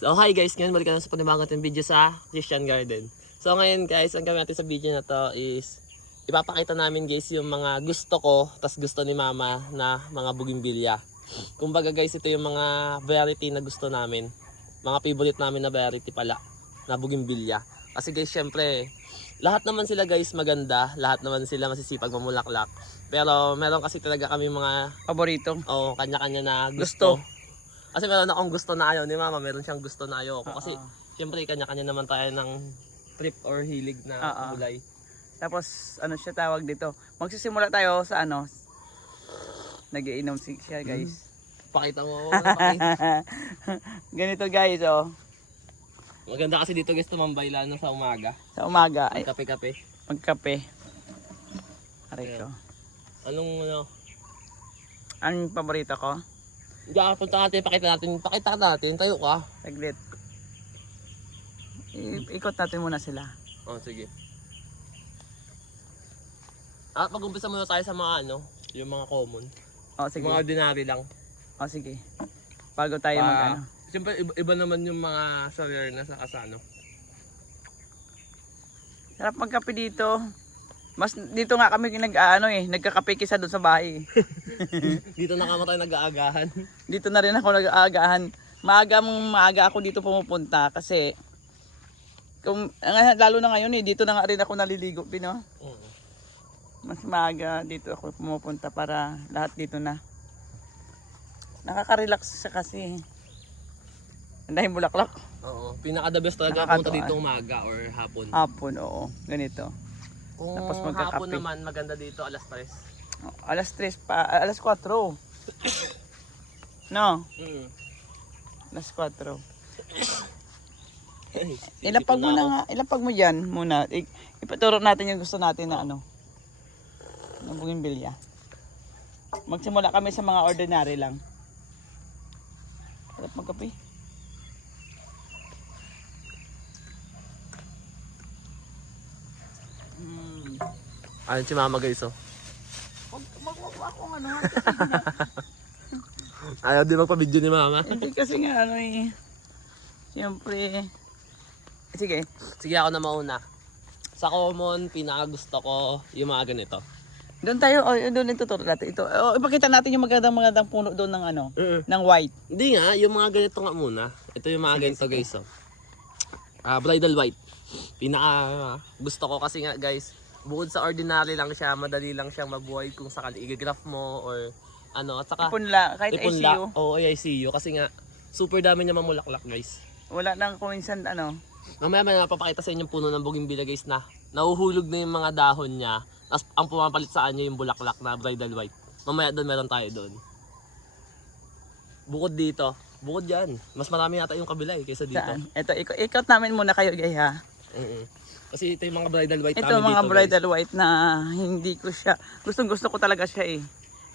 So hi guys, ngayon balik na sa panibagong natin video sa Christian Garden. So ngayon guys, ang gawin natin sa video na to is ipapakita namin guys yung mga gusto ko, tas gusto ni mama na mga bugimbilya. Kumbaga guys, ito yung mga variety na gusto namin. Mga favorite namin na variety pala na bugimbilya. Kasi guys, syempre, lahat naman sila guys maganda, lahat naman sila masisipag mamulaklak. Pero meron kasi talaga kami mga Paborito. oh, kanya-kanya na gusto. Gusto. Kasi meron akong gusto na ayaw ni mama, meron siyang gusto na ayaw ko. Kasi Oo. Siyempre, kanya-kanya naman tayo ng trip or hilig na Oo. gulay. Tapos ano siya tawag dito? Magsisimula tayo sa ano? Nagiinom si siya guys. Pakita mo. pakita. Ganito guys oh. Maganda kasi dito guys tumambay lalo sa umaga. Sa umaga ay Kape-kape. magkape. Aray ko. Anong ano? Ang paborito ko? Diyan, punta natin, pakita natin. Pakita natin, tayo ka. Saglit. I- ikot natin muna sila. Oh, sige. At mag-umpisa muna tayo sa mga ano, yung mga common. Oh sige. Mga ordinary lang. Oh sige. Bago tayo Pa- mag ano. Siyempre, iba, iba naman yung mga sawyer na sa kasano. Sarap magkape dito. Mas dito nga kami nag ano eh, nagkakape kisa doon sa bahay. Dito na kamo tayo nag-aagahan. dito na rin ako nag-aagahan. Maaga mong maaga ako dito pumupunta kasi kung lalo na ngayon eh dito na nga rin ako naliligo din oh. Oo. Mas maaga dito ako pumupunta para lahat dito na. Nakaka-relax siya kasi. Ang dahil bulaklak. Oo. Pinaka the best talaga pumunta dito umaga or hapon. Hapon, oo. Ganito. Kung Tapos hapon magkakape. naman, maganda dito alas 3. Oh, Alas 3 pa, alas 4. No, Mm. alas 4. Ilapag mo na nga, ilapag mo dyan muna. I- ipaturo natin yung gusto natin na ano. Ng bougainvillea. Magsimula kami sa mga ordinary lang. Harap magkape. Ayun si mama guys oh. Wag, wag, wag, wag akong ano. Ayaw din magpa-video ni mama. Hindi kasi nga ano eh. Siyempre. Sige. Sige ako na mauna. Sa common, pinaka gusto ko yung mga ganito. Doon tayo, oh, doon ituturo natin. Ito, oh, ipakita natin yung magandang magandang puno doon ng ano, Mm. ng white. Hindi nga, yung mga ganito nga muna. Ito yung mga ganito guys oh. Ah, bridal white. Pinaka gusto ko kasi nga guys, bukod sa ordinary lang siya, madali lang siyang mabuhay kung sakali i-graph mo or ano, at saka Ipunla, kahit ipunla. ICU, Oo, ICU kasi nga super dami niya mamulaklak guys. wala nang kuminsan ano. Mamaya may napapakita sa inyo yung puno ng bougainvillea guys na nahuhulog na yung mga dahon niya. Tapos ang pumapalit sa kanya yung bulaklak na bridal white. Mamaya doon meron tayo doon. Bukod dito, bukod yan. Mas marami yata yung kabila eh, kaysa dito. Saan? Ito, ikot, ikot namin muna kayo guys ha. mm Kasi ito yung mga bridal white Ito namin mga dito bridal white na hindi ko siya, gustong gusto ko talaga siya eh.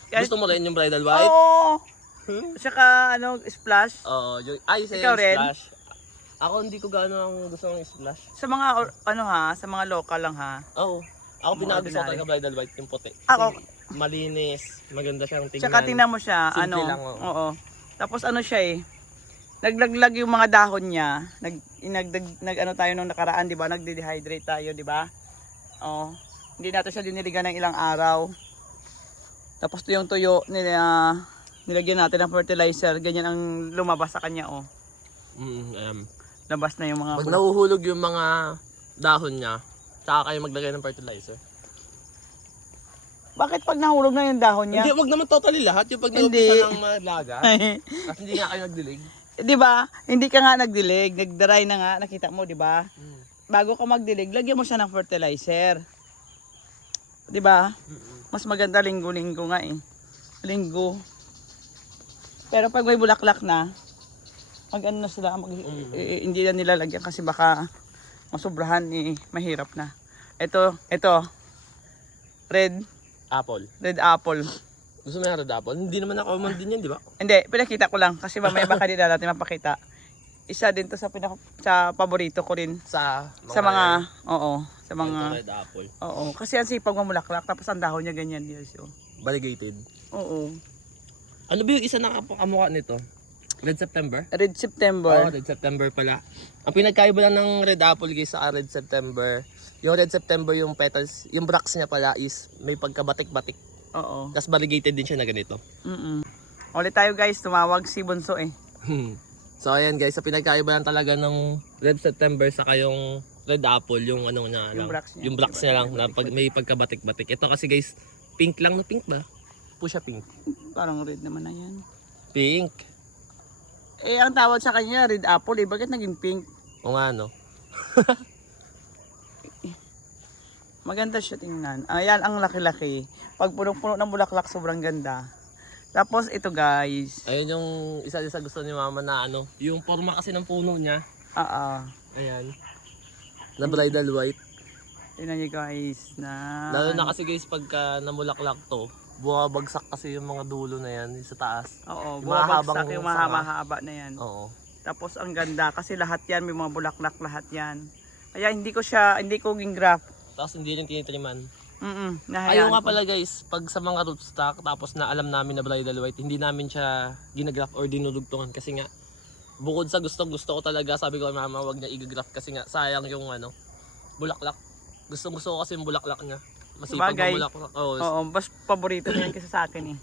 guys. Gusto mo rin yung bridal white? Oo! Hmm? Tsaka ano, splash. Oo, yung, ay, sa Ikaw rin? splash. Ako hindi ko gaano ang gusto ng splash. Sa mga, or- ano ha, sa mga local lang ha. Oo. Ako Mga pinakagusto ko ordinary. talaga bridal white, yung puti. Ako- malinis, maganda siyang tingnan. Tsaka tingnan mo siya, Simple ano, lang, oo. oo. Tapos ano siya eh, naglaglag yung mga dahon niya, nag, nagdag, nag ano tayo nung nakaraan, di ba, nagde-dehydrate tayo, di ba? Oo. Hindi natin siya diniligan ng ilang araw. Tapos to yung tuyo, nila, nilagyan natin ng fertilizer, ganyan ang lumabas sa kanya, oh. Mm, um, Labas na yung mga Pag bulak. nahuhulog yung mga dahon niya, tsaka kayo maglagay ng fertilizer. Bakit pag nahulog na yung dahon niya? Hindi, wag naman totally lahat. Yung pag Hindi. nag ng malaga, kasi hindi nga kayo nagdilig. Di ba? Hindi ka nga nagdilig, nagdaray na nga, nakita mo, di ba? Bago ka magdilig, lagyan mo siya ng fertilizer. Di ba? Mas maganda linggo-linggo nga eh. Linggo. Pero pag may bulaklak na, mag ano na sila, mag, Mm. eh, hindi na nilalagyan kasi baka masubrahan eh, mahirap na. Ito, ito. Red, Apple. red apple. Gusto mo apple? Hindi naman ako man din yan, di ba? Hindi, pinakita ko lang kasi mamaya baka di na natin mapakita. Isa din to sa pinaka, sa paborito ko rin Sa sa mga oo, sa mga red apple. oo, kasi ang sipag mamulaklak tapos ang dahon niya ganyan Diyos. Oh. Variegated. Oo. Ano ba yung isa na kamukha nito? Red September? Red September. Red September pala. Ang pinagkaiba lang ng Red Apple guys sa Red September, yung Red September yung petals, yung bracts niya pala is may pagkabatik-batik. Oo. Tapos variegated din siya na ganito. Mm Ulit tayo guys, tumawag si Bunso eh. so ayan guys, sa pinagkaiba lang talaga ng Red September sa yung Red Apple, yung ano niya Yung lang. bracts niya. Yung bracts niya lang, na pag, may pagkabatik-batik. Ito kasi guys, pink lang na pink ba? Po siya pink. Parang red naman na yan. Pink. Eh, ang tawag sa kanya, red apple eh. Bakit naging pink? O nga no. Maganda siya tingnan. Ayan, ang laki-laki. Pag punong-puno ng bulaklak, sobrang ganda. Tapos ito guys. Ayun yung isa din sa gusto ni mama na ano, yung forma kasi ng puno niya. Ah, ah. Ayan. Na bridal white. Tingnan niyo guys na... Lalo na kasi guys pagka namulaklak to, bumabagsak kasi yung mga dulo na yan sa taas. Oo, yung bumabagsak mahabang yung mahaba-haba na yan. Oo. Tapos ang ganda kasi lahat yan, may mga bulaklak lahat yan. Kaya hindi ko siya, hindi ko gingraph. Tapos hindi rin tinitriman. Mm Ayaw nga pala guys, pag sa mga rootstock tapos na alam namin na bridal white, hindi namin siya ginagraph or dinudugtungan kasi nga bukod sa gusto gusto ko talaga sabi ko kay mama wag niya i-graft kasi nga sayang yung ano bulaklak. Gusto gusto ko kasi yung bulaklak niya. Masipag yung bulaklak. Oo. Oo, mas paborito yan kasi sa akin eh.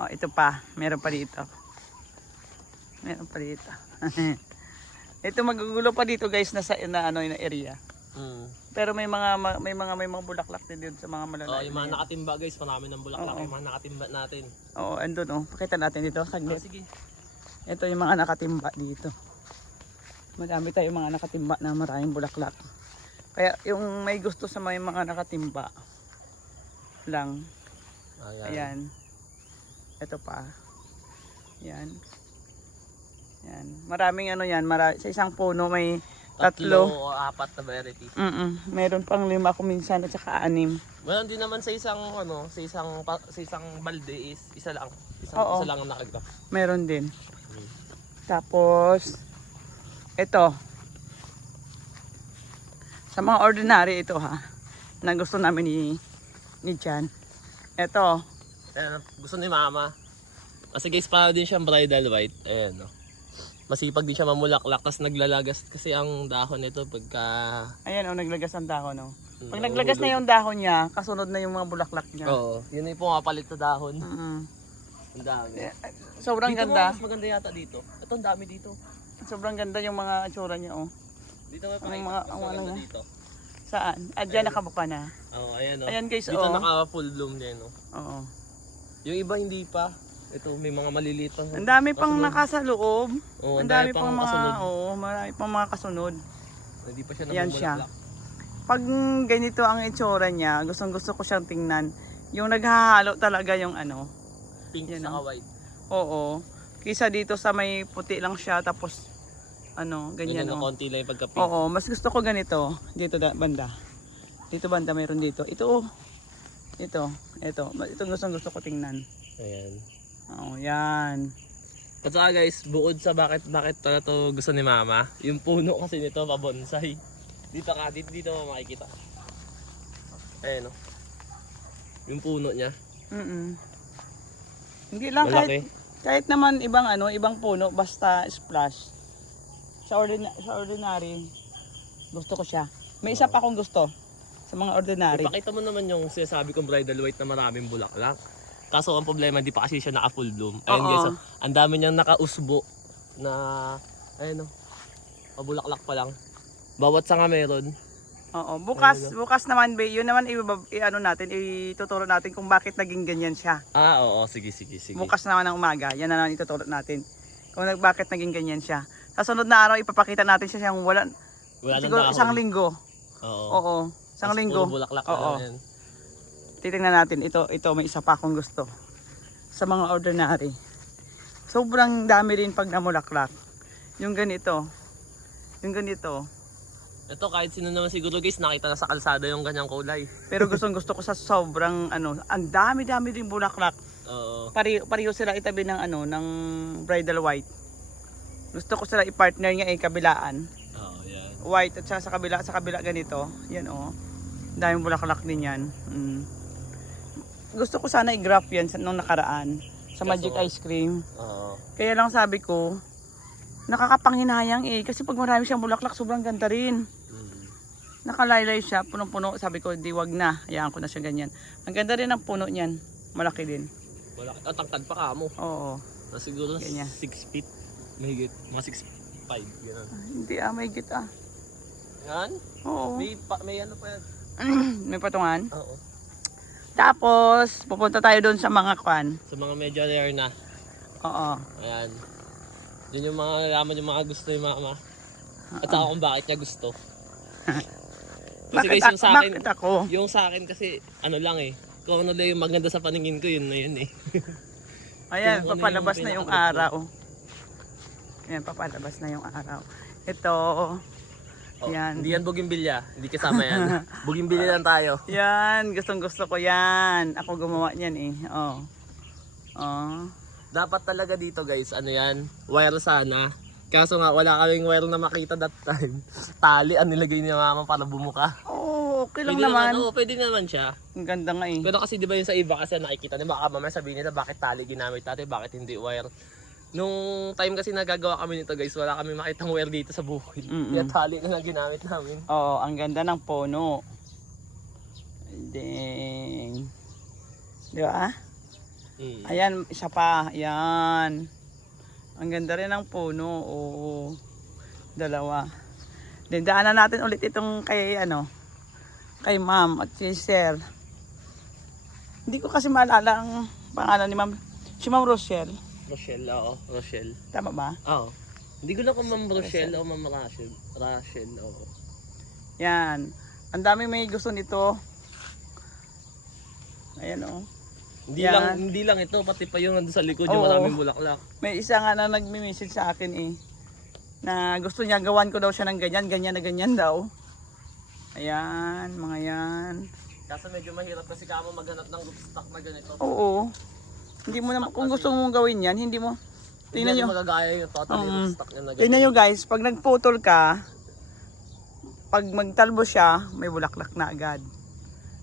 Oh, ito pa, meron pa dito. Meron pa dito. ito magugulo pa dito guys na sa na ano na area. Mm. Pero may mga ma- may mga may mga bulaklak din dito sa mga Oh, malalayo. yung mga nakatimba guys, marami ng bulaklak Oo. yung mga nakatimba natin. Oo, andun oh. Pakita natin dito. Oh, Saglit. sige. Ito yung mga nakatimba dito. Madami tayong mga nakatimba na maraming bulaklak. Kaya yung may gusto sa may mga nakatimba lang. Ayan. Ayan. Ito pa. Yan. Yan. Maraming ano yan. Mara sa isang puno may Tatlo tatlo. o apat na variety. Mm Meron pang lima kung minsan at saka anim. Meron din naman sa isang ano, sa isang pa- sa isang balde is isa lang. Isang Oo. isa lang ang nakagraph. Meron din. Tapos, ito. Sa mga ordinary ito ha. Na gusto namin ni, ni Jan. Ito. Ayan, gusto ni mama. Kasi guys, para din siyang bridal white. Ayan, no. Masipag din siya mamulaklak, tapos naglalagas kasi ang dahon nito pagka... Ayan o, naglagas ang dahon o. Pag Mm, naglagas na yung dahon niya, kasunod na yung mga bulaklak niya. Oo, yun yung pumapalit sa dahon. Mm-mm. Ang dami. Sobrang dito ganda. mas maganda yata dito. Ito, ang dami dito. Sobrang ganda yung mga itsura niya oh. Dito Ang pakita. mga- mas ang maganda ano niya. dito. Saan? Ah, dyan nakabuka na. Oo, ayan o. Ayan guys, Dito oh. naka full bloom din, no. Oo. Yung iba hindi pa. Ito, may mga maliliit pa. Ang dami pang Kasunod. nakasa loob. Oo, ang dami pang mga, kasunod. oo, marami pang mga kasunod. Hindi pa siya Ayan siya. Pag ganito ang itsura niya, gustong gusto ko siyang tingnan. Yung naghahalo talaga yung ano. Pink Yan, oh. white. Oo. Kisa dito sa may puti lang siya tapos ano, Ganyan ganyan na oh. konti lang yung pagka-pink. Oo, mas gusto ko ganito. Dito da, banda. Dito banda mayroon dito. Ito oh. Ito, ito. Ito gustong gusto ko tingnan. Ayan. Oo, yan. At saka guys, bukod sa bakit bakit pala to gusto ni mama, yung puno kasi nito pabonsai. Dito ka, dito, dito mo makikita. Ayan o. Yung puno niya. Mm Hindi lang kahit, Malaki. kahit naman ibang ano, ibang puno, basta splash. Sa, ordina- sa ordinary, gusto ko siya. May isa pa akong gusto sa mga ordinary. Ipakita mo naman yung sinasabi kong bridal white na maraming bulaklak. Kaso ang problema, hindi pa kasi siya naka full bloom. Ayun Oo. guys, oh, ang dami niyang nakausbo na, ayun o, pabulaklak pa lang. Bawat sanga meron. Oo, bukas, bukas naman, be, yun naman i, ano natin, ituturo natin kung bakit naging ganyan siya. Ah, oo, sige, sige, sige. Bukas naman ng umaga, yan na naman ituturo natin. Kung nag, bakit naging ganyan siya. Sa sunod na araw, ipapakita natin siya siyang wala, Wala nang siguro dahon. isang linggo. Oo. Oo, isang linggo. Puro bulaklak Oo. na yan. Titingnan natin, ito, ito, may isa pa akong gusto. Sa mga ordinary. Sobrang dami rin pag namulaklak. Yung ganito, yung ganito. Ito kahit sino naman siguro guys nakita na sa kalsada yung ganyang kulay. Pero gustong gusto ko sa sobrang ano, ang dami-dami din bulaklak. Oo. Pareho, pareho sila itabi ng ano, ng bridal white. Gusto ko sila i-partner niya ay kabilaan. Oo, yan. White at saka sa kabila, sa kabila ganito. Yan oh. Daming bulaklak din yan. Mm. Gusto ko sana i-graph yan sa nung nakaraan. Sa Kaso Magic Ice Cream. Oo. Kaya lang sabi ko, nakakapanghinayang eh. Kasi pag marami siyang bulaklak, sobrang ganda rin. Mm. Nakalaylay siya, punong-puno. Sabi ko, di wag na. Hayaan ko na siya ganyan. Ang ganda rin ang puno niyan. Malaki din. Wala, ah, tangkad pa ka mo. Oo. Na siguro Ganyan. 6 feet. Mahigit. Mga 6'5". Ganun. Hindi ah, may git ah. Yan. Oo. May, pa, may ano pa yan. may patungan. Oo. Tapos, pupunta tayo doon sa mga kwan. Sa mga medyo rare na. Oo. Ayan. Yun yung mga nalaman yung mga gusto ni mama. At saka kung bakit niya gusto. Kasi Bakit, guys, yung sa akin, bakit ako? yung sa akin kasi ano lang eh. Kung ano lang yung maganda sa paningin ko, yun na yun eh. Ayan, Kung ano papalabas yung na yung araw. Ayan, papalabas na yung araw. Ito, Oh, Yan. Hindi yan bugimbilya. Hindi kasama yan. bugimbilya lang tayo. yan, gustong gusto ko yan. Ako gumawa niyan eh. Oh. Oh. Dapat talaga dito guys, ano yan, wire sana. Kaso nga, wala kaming wire na makita that time. Tali ang nilagay ni mama para bumuka. Oh, okay lang Pwede naman. oo, pwede naman siya. Ang ganda nga eh. Pero kasi di ba yung sa iba kasi nakikita nila, baka mamaya sabihin nila bakit tali ginamit natin, bakit hindi wire. Nung time kasi nagagawa kami nito guys, wala kami makitang wire dito sa bukid. Mm-mm. Kaya tali na lang ginamit namin. Oo, ang ganda ng puno. Ding. Di ba? Mm. Ayan, isa pa. Ayan. Ang ganda rin ng puno. Oo. Dalawa. Then, daanan natin ulit itong kay, ano, kay ma'am at si sir. Hindi ko kasi maalala ang pangalan ni ma'am. Si ma'am Rochelle. Rochelle, oo. Rochelle. Tama ba? Oo. Hindi ko na kung Ma'am Rochelle o Ma'am Rachel. Rachel, oo. Yan. Ang dami may gusto nito. Ayan oh. Hindi Yan. lang hindi lang ito, pati pa yung nandun sa likod yung Oo. maraming bulaklak. May isa nga na nagme-message sa akin eh. Na gusto niya gawan ko daw siya ng ganyan, ganyan na ganyan daw. Ayan, mga yan. Kaso medyo mahirap kasi kamo maghanap ng stock na ganito. Oo. Hindi mo na, kung gusto mong gawin yan, hindi mo. Tingnan nyo. magagaya yung total Um, stock niya na Tingnan nyo guys, pag nagputol ka, pag magtalbo siya, may bulaklak na agad.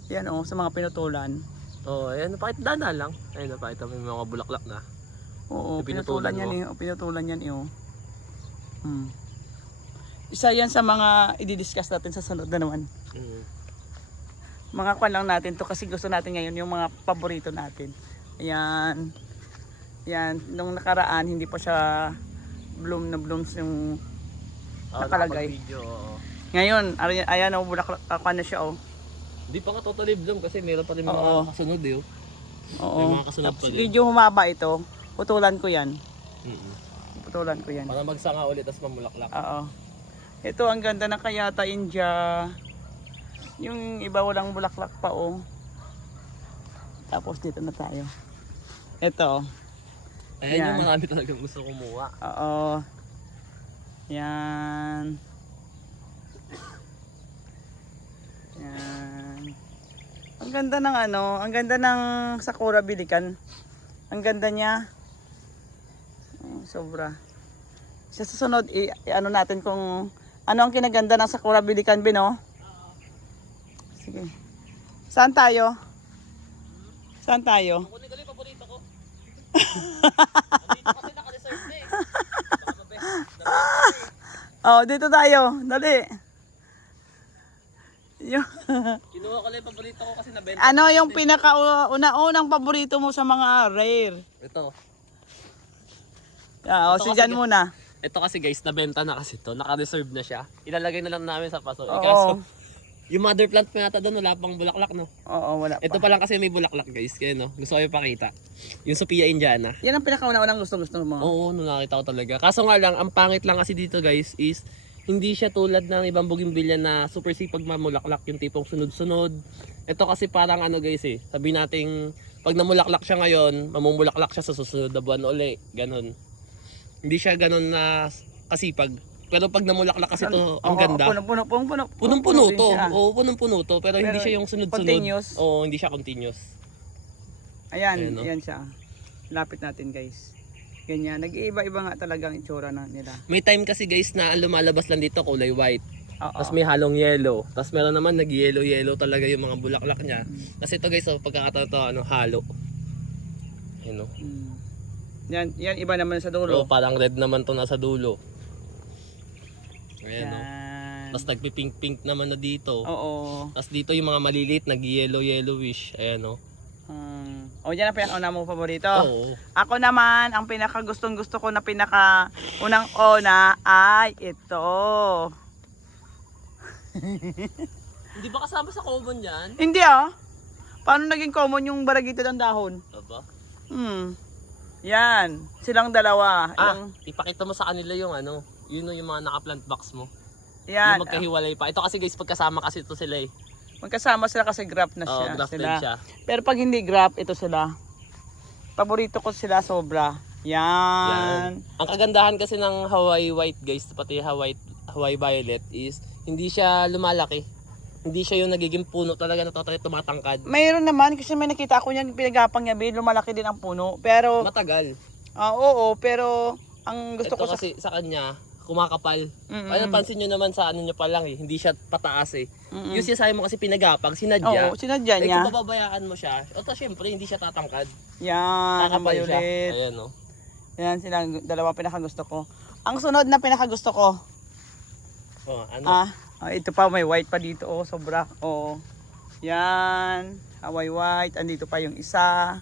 Yan oh, sa mga pinutulan. Oo, oh, ayan, napakita dana lang. Ayun, napakita mo yung mga bulaklak na. Oo, pinutulan pinutulan yan eh. oh, Pinutulan yan eh. oh. Hmm. Isa yan sa mga i-discuss natin sa sunod na naman. Mm. Mga kwan lang natin to kasi gusto natin ngayon yung mga paborito natin. Ayan. Yan, nung nakaraan hindi pa siya bloom na blooms yung Oo, Nakalagay. oo. ngayon, ayan, ayan oh, bulaklak na siya oh. Hindi pa nga totally bloom kasi meron pa rin mga Oo. kasunod eh. oh. Oo. May mga kasunod Tapos pa din. medyo humaba ito. Putulan ko yan. Mm-mm. Putulan ko yan. Para magsanga ulit tapos mamulaklak. Oo. Ito ang ganda ng Kayata India. Yung iba walang bulaklak pa oh. Tapos dito na tayo. Ito. Ayan Yan. yung marami talagang gusto kumuha. Oo. Yan. Yan. Ang ganda ng ano, ang ganda ng Sakura Bilikan. Ang ganda niya. Oh, sobra. Sa susunod, i, i- ano natin kung ano ang kinaganda ng Sakura Bilikan, Bino? Sige. Saan tayo? Saan tayo? Kunin ko lang yung paborito ko. Dito kasi naka-reserve na eh. Oh, dito tayo. Dali. Yung, Kinuha ko lang yung paborito ko kasi nabenta. ano yung pinaka una-unang paborito mo sa mga rare? Ito. Ah, o Ito si kasi- Jan muna. Ito kasi guys, nabenta na kasi to. Naka-reserve na siya. Ilalagay na lang namin sa paso. Eh, kaso, yung mother plant pa yata doon, wala pang bulaklak no. Oo, wala pa. Ito pa lang kasi may bulaklak guys. Kaya no, gusto ko ipakita. Yung Sophia Indiana. Yan ang pinakauna-unang gusto-gusto mo. Oo, nung nakita ko talaga. Kaso nga lang, ang pangit lang kasi dito guys is hindi siya tulad ng ibang bougainvillea na super sipag mamulaklak yung tipong sunod-sunod. Ito kasi parang ano guys eh, sabi nating pag namulaklak siya ngayon, mamumulaklak siya sa susunod na buwan uli. Ganon. Hindi siya ganon na kasipag. Pero pag namulaklak kasi to, ang Oo, ganda. Puno-puno, puno-puno. Punong-puno to. Oo, punong-puno to. Pero, hindi siya yung sunod-sunod. continuous. Oo, hindi siya continuous. Ayan, Ayan, no? ayan siya. Lapit natin guys. Ganyan. Nag-iiba-iba nga talaga ang itsura na nila. May time kasi guys na ang lumalabas lang dito kulay white. Oo. Tapos may halong yellow. Tapos meron naman nag-yellow-yellow talaga yung mga bulaklak niya. Kasi ito guys, oh, pagkakataon to, ano, halo. Ayun, no? Mm. Yan, yan iba naman sa dulo. parang red naman to nasa dulo. Ayan, no? Yan. Tapos nagpipink-pink naman na dito. Oo. Tapos dito yung mga maliliit, nag-yellow-yellowish. Ayan, no? Um, o yan ang pinakauna mong paborito. Oo. Ako naman, ang pinaka gustong gusto ko na pinaka unang ona ay ito. Hindi ba kasama sa common yan? Hindi ah. Paano naging common yung baragito ng dahon? Aba? Hmm. Yan. Silang dalawa. Ah, Yung, ipakita mo sa kanila yung ano, yun yung mga naka-plant box mo. yan. Yung magkahiwalay pa. Ito kasi guys, pagkasama kasi ito sila eh. Magkasama sila kasi graph na Oo, siya. grafted sila. siya. Pero pag hindi graph, ito sila. Paborito ko sila sobra. Yan. Ang kagandahan kasi ng Hawaii White guys, pati Hawaii, Hawaii Violet is hindi siya lumalaki. Hindi siya yung nagiging puno talaga na totally tumatangkad. Mayroon naman kasi may nakita ako niyan pinagapang niya, lumalaki din ang puno. Pero Matagal. ah, oo, pero ang gusto Ito ko sa kasi sa kanya, kumakapal. Mm-mm. Ay, napansin nyo naman sa ano nyo pa lang eh, hindi siya pataas eh. Mm-mm. Yung sinasabi mo kasi pinagapag, sinadya. Oo, sinadya eh, niya. kung pababayaan mo siya, ito syempre hindi siya tatangkad. Yan, Kakapal siya. violet. Ayan no. Yan sila ang dalawang pinakagusto ko. Ang sunod na pinakagusto ko, Oh, ano? ah, ah, ito pa may white pa dito, oh, sobra. Oh. Yan, Hawaii white, andito pa yung isa.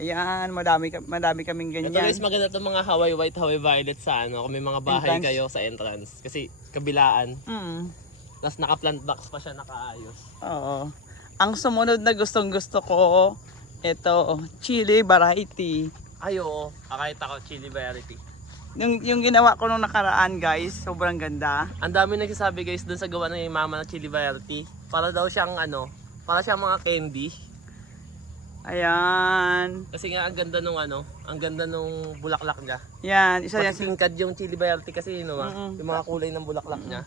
Ayan, madami madami kaming Ito ganyan. guys, maganda itong mga Hawaii White, Hawaii Violet sa ano, kung may mga bahay Entrance. kayo sa entrance. Kasi kabilaan. Mm. Tapos naka-plant box pa siya, nakaayos. Oo. Ang sumunod na gustong gusto ko, ito, chili variety. Ay oo, akita ko chili variety. Yung, yung ginawa ko nung nakaraan guys, sobrang ganda. Ang dami nagsasabi guys dun sa gawa ng mama ng chili variety. Para daw siyang ano, para siyang mga candy. Ayan. Kasi nga ang ganda nung ano, ang ganda nung bulaklak niya. Yan, isa yan. Matitingkad yung chili variety kasi yun, ma, Mm-mm. yung mga kulay ng bulaklak niya.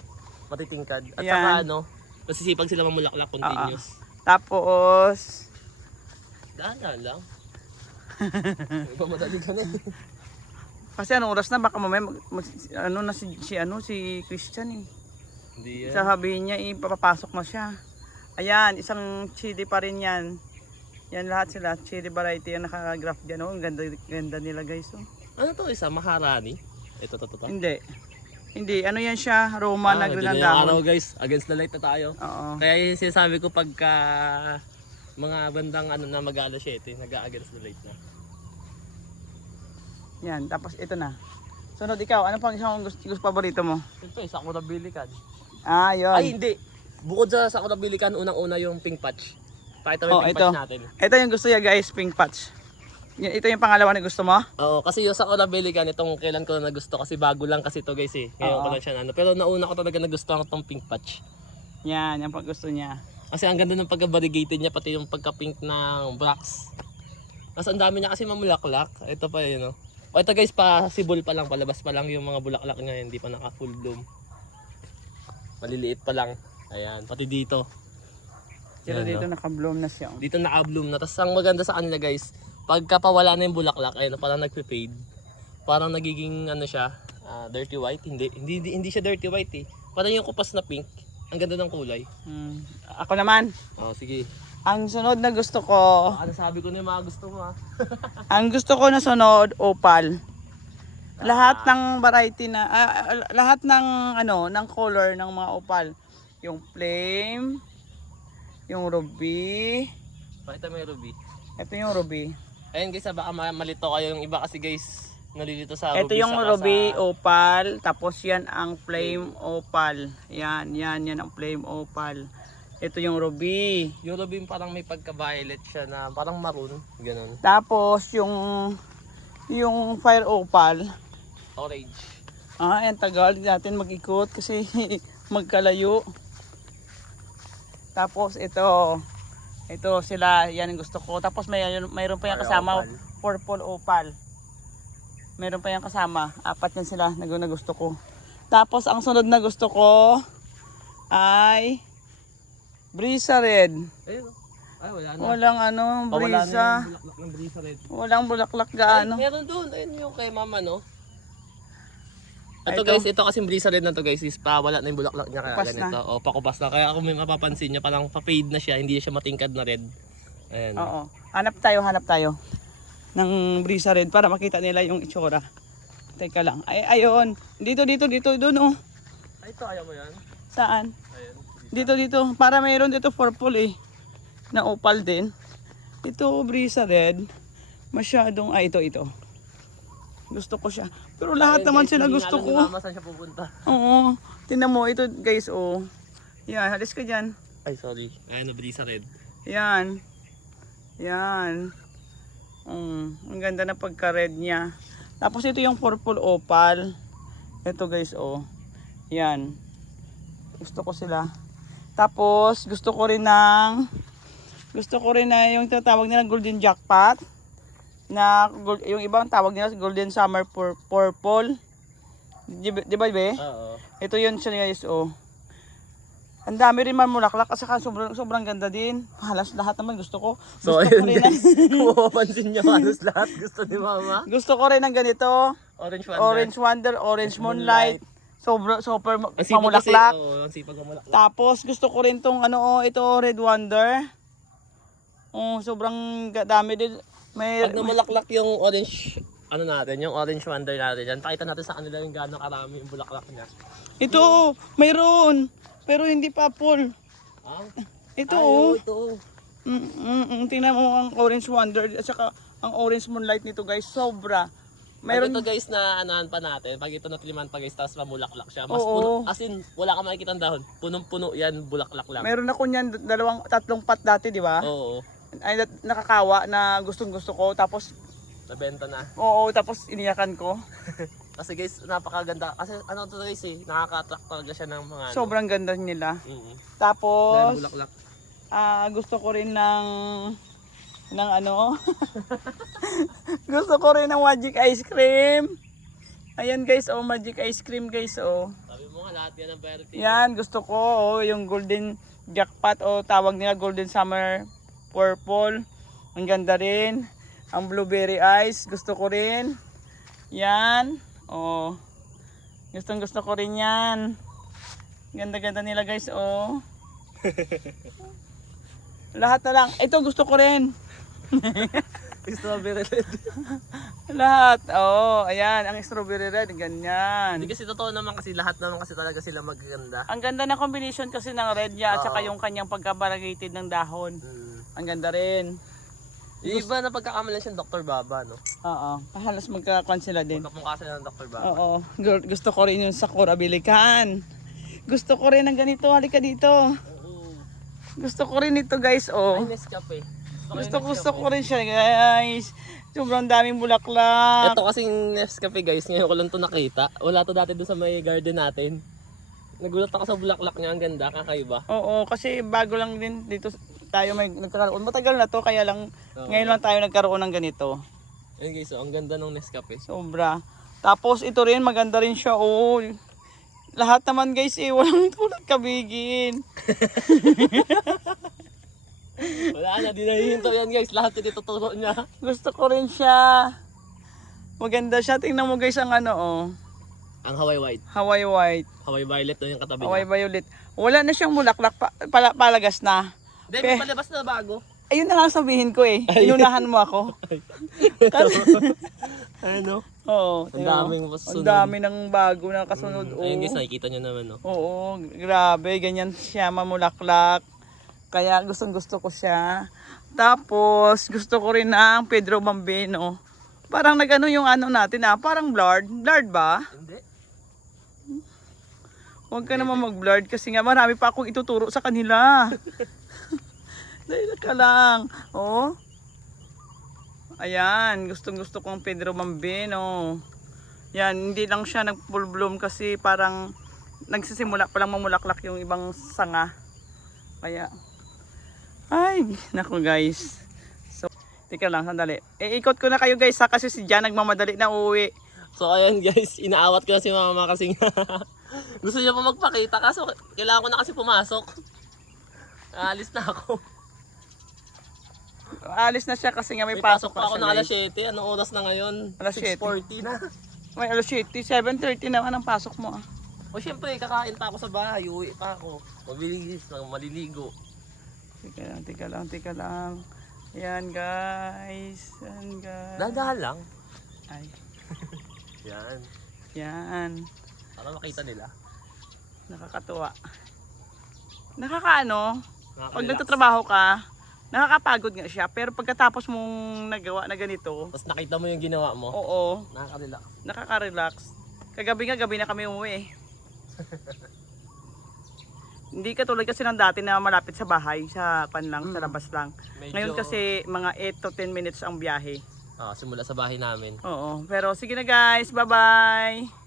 Matitingkad. At Yan. saka ano, nasisipag sila mamulaklak continuous. Tapos, Dahan-dahan lang. Iba madali ka na eh. kasi anong oras na baka mamaya mag, mag- ano na si, si ano si Christian eh. Hindi yan. Sasabihin niya ipapapasok na siya. Ayan, isang chili pa rin yan. Yan lahat sila, chili variety yung nakagraph dyan. Oh, ang ganda, ganda nila guys. Oh. Ano to isa? Maharani? Ito, to, to, to. Hindi. Hindi, ano yan siya, Roma na Ah, green dyan ang yung araw dahon. guys, against the light na tayo. Oo. Kaya yung sinasabi ko pagka mga bandang ano na mag-alas 7, nag-against the light na. Yan, tapos ito na. Sunod ikaw, ano pang isang gusto, gusto paborito mo? Sa Sakura Bilikan. Ah, yun. Ay, hindi. Bukod sa Sakura Bilikan, unang-una yung pink patch. Pakita mo yung Oh, pink ito. patch natin. Ito yung gusto niya guys, pink patch. Ito yung pangalawa na gusto mo? Oo, kasi yung Sakura Bilikan, itong kailan ko na gusto kasi bago lang kasi to guys eh. Ngayon ko lang siya na ano. Pero nauna ko talaga nagustuhan itong pink patch. Yan, yan pang gusto niya. Kasi ang ganda ng pagka-variegated niya, pati yung pagka-pink ng box. Tapos ang dami niya kasi mamulaklak. Ito pa yun, no? O ito guys, pa sibol pa lang, palabas pa lang yung mga bulaklak niya, hindi pa naka full bloom. Maliliit pa lang. Ayan, pati dito. Pero Yan, dito no? naka-bloom na siya. oh. Dito naka-bloom na. Tapos ang maganda sa kanila guys, pagka pawala na yung bulaklak, ayun, parang nagpe-fade. Parang nagiging ano siya, ah, dirty white. Hindi, hindi, hindi, hindi siya dirty white eh. Parang yung kupas na pink. Ang ganda ng kulay. Hmm. Ako naman, Oh, sige. ang sunod na gusto ko, Baka nasabi ko na yung mga gusto mo ah. ang gusto ko na sunod, opal. Lahat ng variety na, ah, ah, lahat ng ano, ng color ng mga opal. Yung flame, yung ruby, Pakita mo yung ruby. ito yung ruby. Ayun guys, ah, baka ma- malito kayo yung iba kasi guys, nalilito sa Ito ruby. yung saka ruby sa... opal, tapos yan ang flame opal. Yan, yan, yan ang flame opal. Ito yung ruby. Yung ruby parang may pagka-violet siya na parang maroon. Ganun. Tapos yung yung fire opal. Orange. Ah, yan tagal natin mag-ikot kasi magkalayo. Tapos ito, ito sila, yan ang gusto ko. Tapos may mayroon pa yung Fire kasama opal. purple opal. Meron pa yung kasama. Apat yan sila na, na gusto ko. Tapos ang sunod na gusto ko ay Brisa Red. Ayun. oh. Ay, wala na. Walang ano, Pawala na brisa. yung bulaklak ng brisa red. Walang bulaklak Ay, gaano. meron doon. Ayun yung kay mama, no? Ay, Ito ito. guys, ito kasi brisa red na to guys is pa wala na yung bulaklak niya kaya Kupas ganito. O, pakupas na. Kaya kung may mapapansin niya, parang pa-fade na siya, hindi siya matingkad na red. Ayan. Oo. Hanap tayo, hanap tayo. ng Brisa Red para makita nila yung itsura. Teka lang. Ay, ayun. Dito, dito, dito, doon oh. Ay, ito, ayaw mo yan? Saan? Ayan. Dito, dito. Para mayroon dito purple eh. Na opal din. Ito, Brisa Red. Masyadong, ah, ito, ito. Gusto ko siya. Pero lahat Ayun, naman guys, sila gusto ko. Mama saan siya pupunta. Oo. Tingnan mo, ito guys, oh. Yan, halis ka dyan. Ay, sorry. Ayan, nabili sa red. Yan. Yan. Mm, ang ganda na pagka-red niya. Tapos ito yung purple opal. Ito guys, oh. Yan. Gusto ko sila. Tapos, gusto ko rin ng gusto ko rin na yung tatawag nila golden jackpot na gold, yung ibang tawag nila golden summer pur- purple. Di, ba- di ba, be? Oo. Ito yun siya guys, oh. Ang dami rin man mulaklak at saka sobrang, sobrang ganda din. Halos lahat naman gusto ko. So, gusto ayun ko rin guys. Kung mapapansin niyo, halos lahat gusto ni Mama. gusto ko rin ng ganito. Orange Wonder. Orange Wonder, Orange Moonlight. Sobra, super ma- Ang sipag kasi, sipag mamulaklak. Tapos gusto ko rin tong ano, oh, ito Red Wonder. Oh, sobrang dami din. May, Pag namulaklak yung orange, ano natin, yung orange wonder natin yan, pakita natin sa kanila yung gano'ng karami yung bulaklak niya. ito, mayroon. Pero hindi pa full. Ah, Ito, ay, oh. ito. oh. Mm, mm, mm, tingnan mo ang Orange Wonder at saka ang Orange Moonlight nito guys, sobra. Meron Mayroon ito guys na anahan pa natin, pag ito natliman pa guys, tapos mamulaklak siya. Mas Oo. puno, as in, wala ka makikita dahon. Punong-puno yan, bulaklak lang. Meron ako niyan dalawang tatlong pat dati, di ba? Oo, Ay nakakawa na gustong gusto ko tapos nabenta na. oo, tapos iniyakan ko. Kasi guys, napakaganda. Kasi ano to guys eh, nakaka-attract talaga siya ng mga ano. Sobrang ganda nila. Mm Dahil Tapos bulaklak. ah, gusto ko rin ng ng ano? gusto ko rin ng magic ice cream. Ayan guys, oh magic ice cream guys, oh. Sabi mo nga, lahat yan ang variety. Yan, gusto ko. Oh, yung golden jackpot o tawag nila golden summer purple. Ang ganda rin. Ang blueberry ice, gusto ko rin. Yan. Oh. Gustong gusto ko rin yan. Ganda-ganda nila guys, oh. Lahat na lang. Ito gusto ko rin. Strawberry red. Lahat. Oh, ayan. Ang strawberry red. Ganyan. Hindi kasi totoo naman kasi lahat naman kasi talaga sila magaganda. Ang ganda ng combination kasi ng red niya at saka yung kanyang pagka-variegated ng dahon. Mm. Ang ganda rin. Iba na pagkakamalan siya Dr. Baba, no? Oo. Halos magkakwan sila din. Magkamukha sila ng Dr. Baba. Oo. Gu- Gusto ko rin yung Sakura Bilikan. Gusto ko rin ng ganito. Halika dito. Oo. Gusto ko rin ito guys. Ay, Oh. Nescafe. Gusto gusto ko rin siya guys. Sobrang daming bulaklak. Ito kasing Nescafe guys, ngayon ko lang to nakita. Wala to dati doon sa may garden natin. Nagulat ako sa bulaklak niya, ang ganda, kakaiba. Oo, kasi bago lang din dito tayo may nagkaroon. Matagal na to kaya lang Oo. ngayon lang tayo nagkaroon ng ganito. Ayun guys, oh, ang ganda ng Nescafe. Sobra. Tapos ito rin, maganda rin siya. Oo. Lahat naman guys eh, walang tulad kabigin. Wala na, di nahihinto yan guys. Lahat yung ituturo niya. Gusto ko rin siya. Maganda siya. Tingnan mo guys ang ano oh. Ang Hawaii White. Hawaii white. Hawaii Violet doon yung katabi Hawaii niya. violet. Wala na siyang bulaklak. Pa, pala, palagas na. Hindi, may palabas na bago. Ayun na lang sabihin ko eh. Inunahan mo ako. Ano? Oo. Ang daming Ang masunod. dami ng bago na kasunod. Mm, Ayun guys, nakikita nyo naman, no? Oo, grabe, ganyan siya mamulaklak. Kaya gustong gusto ko siya. Tapos, gusto ko rin ang Pedro Bambino. Parang nagano yung ano natin ah, parang blurred. Blurred ba? Hindi. Huwag ka naman mag-blurred kasi nga marami pa akong ituturo sa kanila. Dahil ka lang. Oh. Ayan, gustong gusto ko ang Pedro Bambino. Yan, hindi lang siya nag full bloom kasi parang nagsisimula pa lang mamulaklak yung ibang sanga. Kaya, ay, naku guys. So, tika lang, sandali. E, ikot ko na kayo guys ha, kasi si Jan nagmamadali na uuwi. So ayun guys, inaawat ko na si mama kasi gusto niya pa magpakita kaso kailangan ko na kasi pumasok. Alis na ako. Alis na siya kasi nga may, May pasok pa siya, ako ng alas guys. 7. Anong oras na ngayon? Alas 7. 6.40 na. May alas 7, 7.30 naman ang pasok mo. ah. O syempre, kakain pa ako sa bahay. Uwi pa ako. Mabilis, maliligo. Tika lang, tika lang, tika lang. Yan guys. Yan guys. Dadahan lang. Ay, Yan. yan. Para makita nila. Nakakatuwa. Nakakaano, pag nagtatrabaho ka, nakakapagod nga siya. Pero pagkatapos mong nagawa na ganito, Tapos nakita mo yung ginawa mo. oo, Nakaka-relax. nakaka-relax. Kagabi nga, gabi na kami umuwi. Hindi katulad kasi ng dati na malapit sa bahay, sa pan lang, sa Mm. labas lang. Medyo, Ngayon kasi mga 8 to 10 minutes ang biyahe. Ah, simula sa bahay namin. Oo, pero sige na guys, bye-bye!